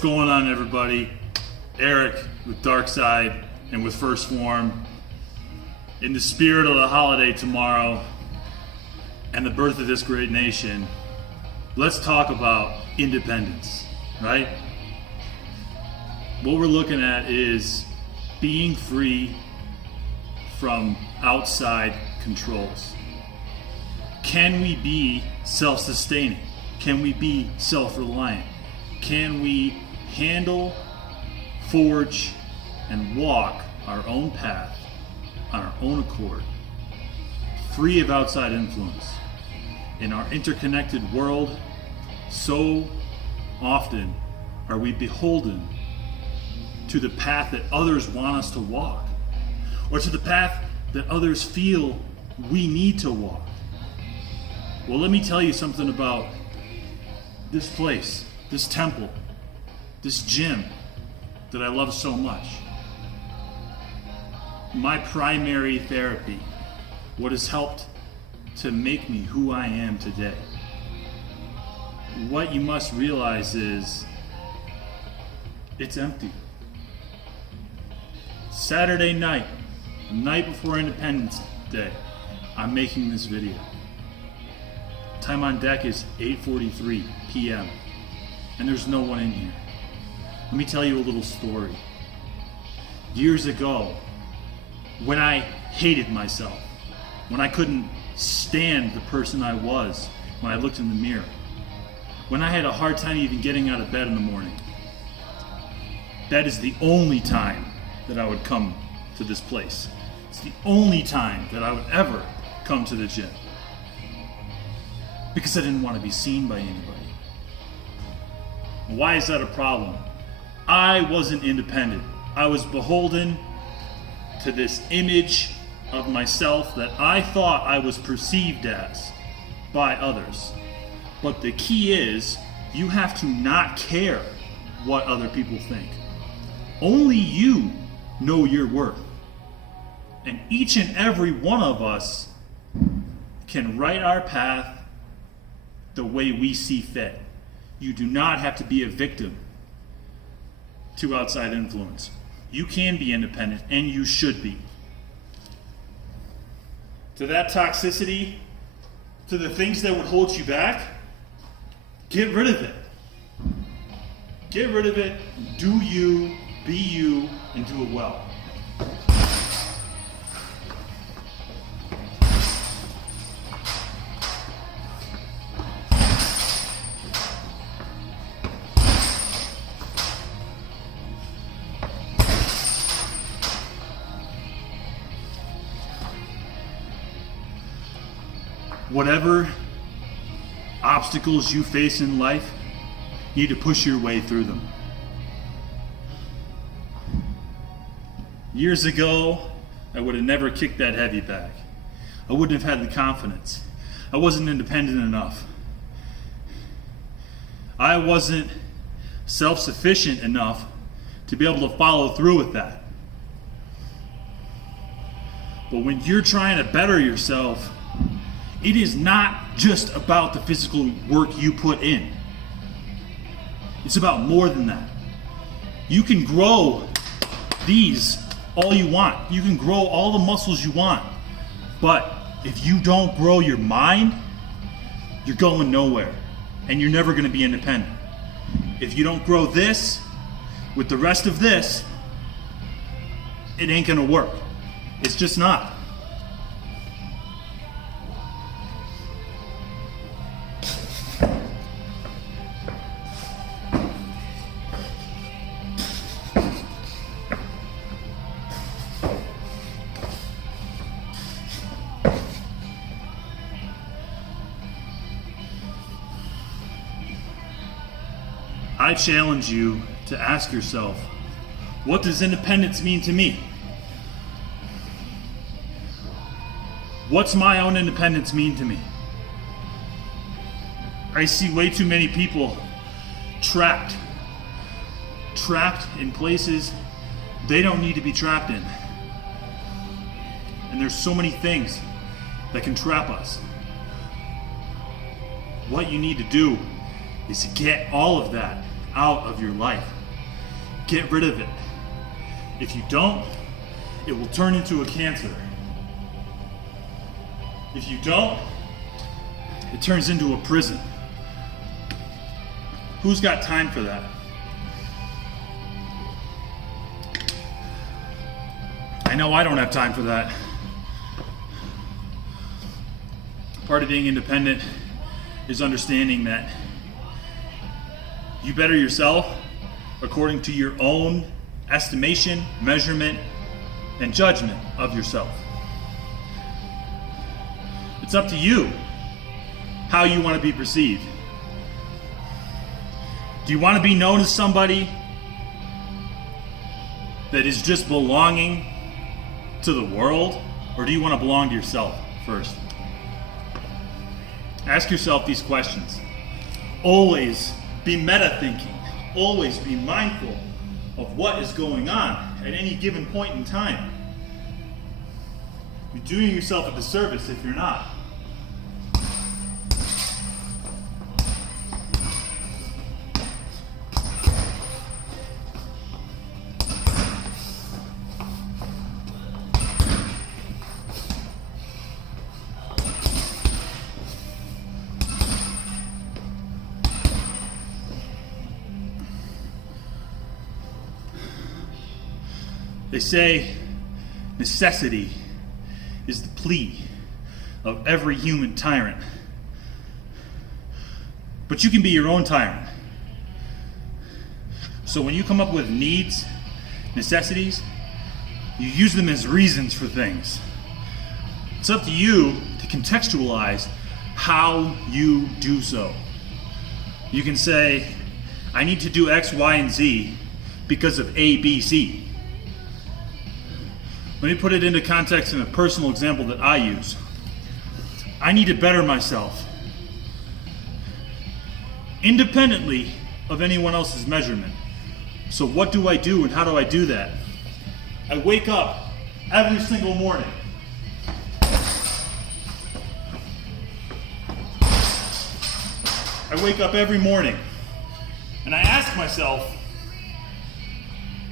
What's going on, everybody? Eric with Darkside and with First Form. In the spirit of the holiday tomorrow and the birth of this great nation, let's talk about independence, right? What we're looking at is being free from outside controls. Can we be self-sustaining? Can we be self-reliant? Can we handle, forge, and walk our own path on our own accord, free of outside influence? In our interconnected world, so often are we beholden to the path that others want us to walk, or to the path that others feel we need to walk. Well, let me tell you something about this place, this temple, this gym that I love so much. My primary therapy, what has helped to make me who I am today. What you must realize is it's empty. Saturday night, the night before Independence Day, I'm making this video. Time on deck is 8:43 p.m. and there's no one in here. Let me tell you a little story. Years ago, when I hated myself, when I couldn't stand the person I was, when I looked in the mirror, when I had a hard time even getting out of bed in the morning, that is the only time that I would come to this place. It's the only time that I would ever come to the gym, because I didn't want to be seen by anybody. Why is that a problem? I wasn't independent. I was beholden to this image of myself that I thought I was perceived as by others. But the key is, you have to not care what other people think. Only you know your worth. And each and every one of us can write our path the way we see fit. You do not have to be a victim to outside influence. You can be independent, and you should be. To that toxicity, to the things that would hold you back, get rid of it. Get rid of it, do you, be you, and do it well. Whatever obstacles you face in life, you need to push your way through them. Years ago, I would have never kicked that heavy bag. I wouldn't have had the confidence. I wasn't independent enough. I wasn't self-sufficient enough to be able to follow through with that. But when you're trying to better yourself, it is not just about the physical work you put in. It's about more than that. You can grow these all you want. You can grow all the muscles you want. But if you don't grow your mind, you're going nowhere. And you're never going to be independent. If you don't grow this with the rest of this, it ain't going to work. It's just not. I challenge you to ask yourself, what does independence mean to me? What's my own independence mean to me? I see way too many people trapped in places they don't need to be trapped in. And there's so many things that can trap us. What you need to do is to get all of that out of your life. Get rid of it. If you don't, it will turn into a cancer. If you don't, it turns into a prison. Who's got time for that? I know I don't have time for that. Part of being independent is understanding that you better yourself according to your own estimation, measurement, and judgment of yourself. It's up to you how you want to be perceived. Do you want to be known as somebody that is just belonging to the world, or do you want to belong to yourself first? Ask yourself these questions. Always be meta thinking. Always be mindful of what is going on at any given point in time. You're doing yourself a disservice if you're not. They say necessity is the plea of every human tyrant. But you can be your own tyrant. So when you come up with needs, necessities, you use them as reasons for things. It's up to you to contextualize how you do so. You can say, I need to do X, Y, and Z because of A, B, C. Let me put it into context in a personal example that I use. I need to better myself, independently of anyone else's measurement. So what do I do and how do I do that? I wake up every single morning. I wake up every morning and I ask myself,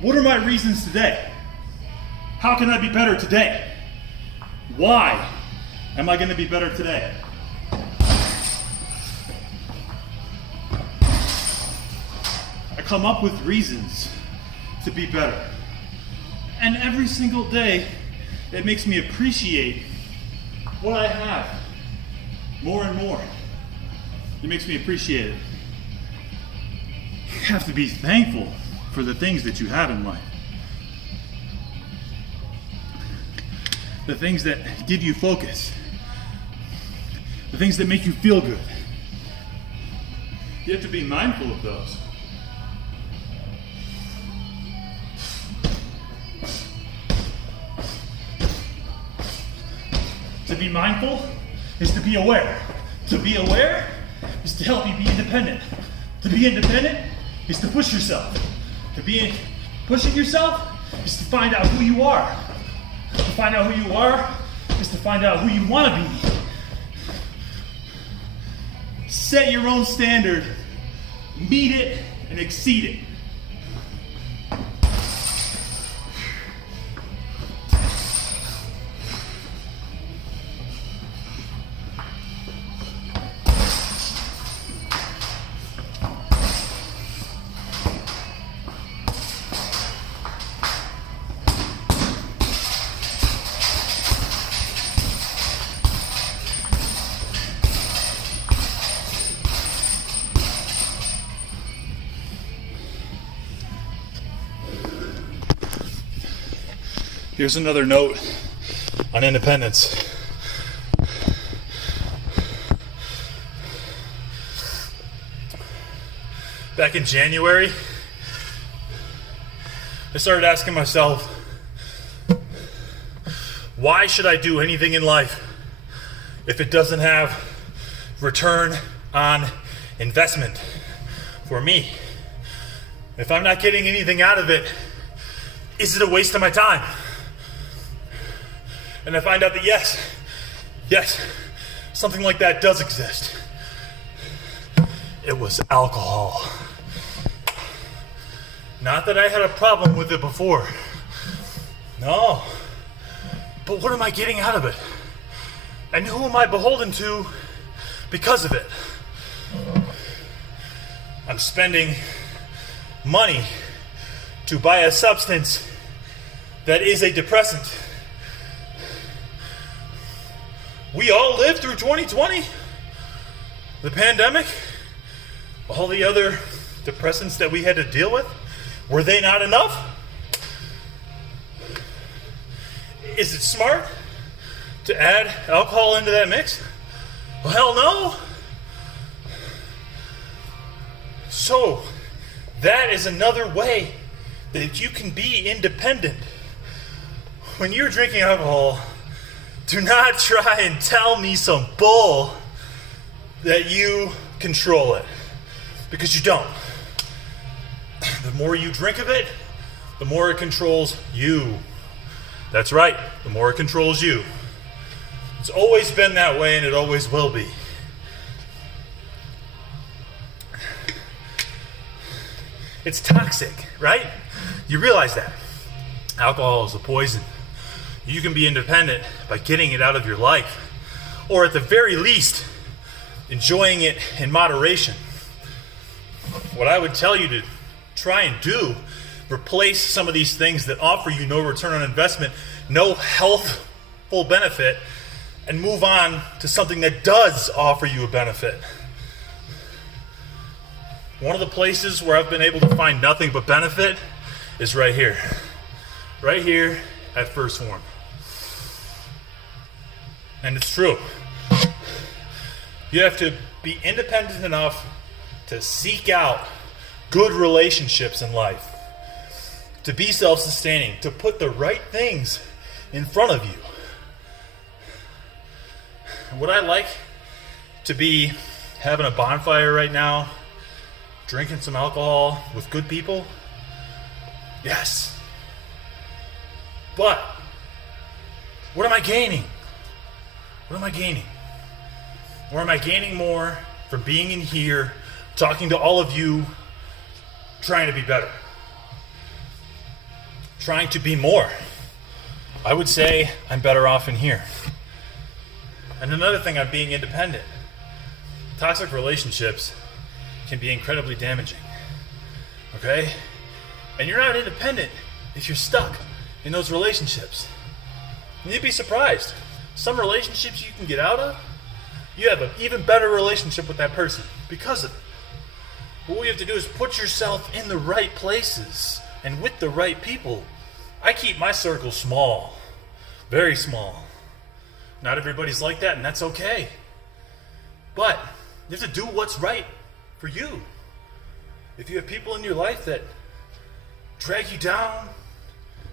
what are my reasons today? How can I be better today? Why am I going to be better today? I come up with reasons to be better. And every single day, it makes me appreciate what I have more and more. It makes me appreciate it. You have to be thankful for the things that you have in life. The things that give you focus. The things that make you feel good. You have to be mindful of those. To be mindful is to be aware. To be aware is to help you be independent. To be independent is to push yourself. To be pushing yourself is to find out who you are. To find out who you are is to find out who you want to be. Set your own standard, meet it, and exceed it. Here's another note on independence. Back in January, I started asking myself, why should I do anything in life if it doesn't have return on investment for me? If I'm not getting anything out of it, is it a waste of my time? And I find out that yes, something like that does exist. It was alcohol. Not that I had a problem with it before. No. But what am I getting out of it? And who am I beholden to because of it? I'm spending money to buy a substance that is a depressant. We all lived through 2020, the pandemic, all the other depressants that we had to deal with. Were they not enough? Is it smart to add alcohol into that mix? Well, hell no. So, that is another way that you can be independent. When you're drinking alcohol, do not try and tell me some bull that you control it, because you don't. The more you drink of it, the more it controls you. That's right, the more it controls you. It's always been that way, and it always will be. It's toxic, right? You realize that. Alcohol is a poison. You can be independent by getting it out of your life, or at the very least, enjoying it in moderation. What I would tell you to try and do, replace some of these things that offer you no return on investment, no healthful benefit, and move on to something that does offer you a benefit. One of the places where I've been able to find nothing but benefit is right here. Right here at First Form. And it's true. You have to be independent enough to seek out good relationships in life, to be self-sustaining, to put the right things in front of you. Would I like to be having a bonfire right now, drinking some alcohol with good people? Yes. But what am I gaining? What am I gaining? Or am I gaining more from being in here, talking to all of you, trying to be better? Trying to be more? I would say I'm better off in here. And another thing on being independent, toxic relationships can be incredibly damaging. Okay? And you're not independent if you're stuck in those relationships. And you'd be surprised. Some relationships you can get out of, you have an even better relationship with that person because of it. What you have to do is put yourself in the right places and with the right people. I keep my circle small, very small. Not everybody's like that, and that's okay. But you have to do what's right for you. If you have people in your life that drag you down,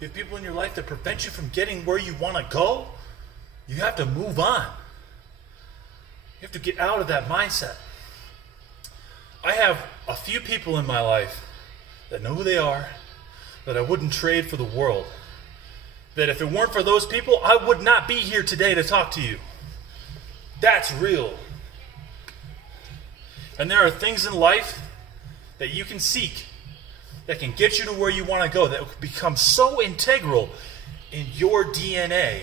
you have people in your life that prevent you from getting where you want to go, you have to move on. You have to get out of that mindset. I have a few people in my life that know who they are, that I wouldn't trade for the world. That if it weren't for those people, I would not be here today to talk to you. That's real. And there are things in life that you can seek that can get you to where you want to go, that will become so integral in your DNA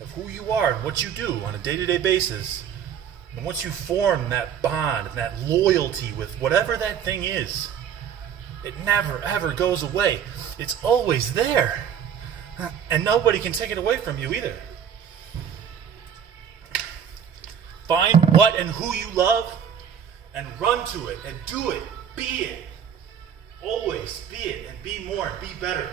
of who you are and what you do on a day-to-day basis. And once you form that bond and that loyalty with whatever that thing is, it never ever goes away. It's always there. And nobody can take it away from you either. Find what and who you love and run to it and do it. Be it. Always be it and be more and be better.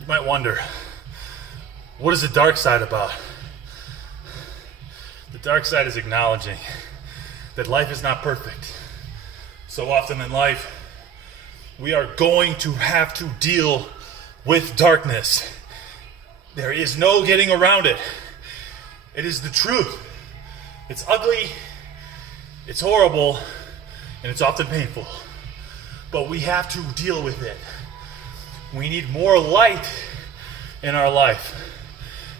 You might wonder, what is the dark side about? The dark side is acknowledging that life is not perfect. So often in life, we are going to have to deal with darkness. There is no getting around it. It is the truth. It's ugly, it's horrible, and it's often painful. But we have to deal with it. We need more light in our life.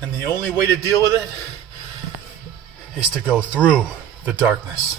And the only way to deal with it is to go through the darkness.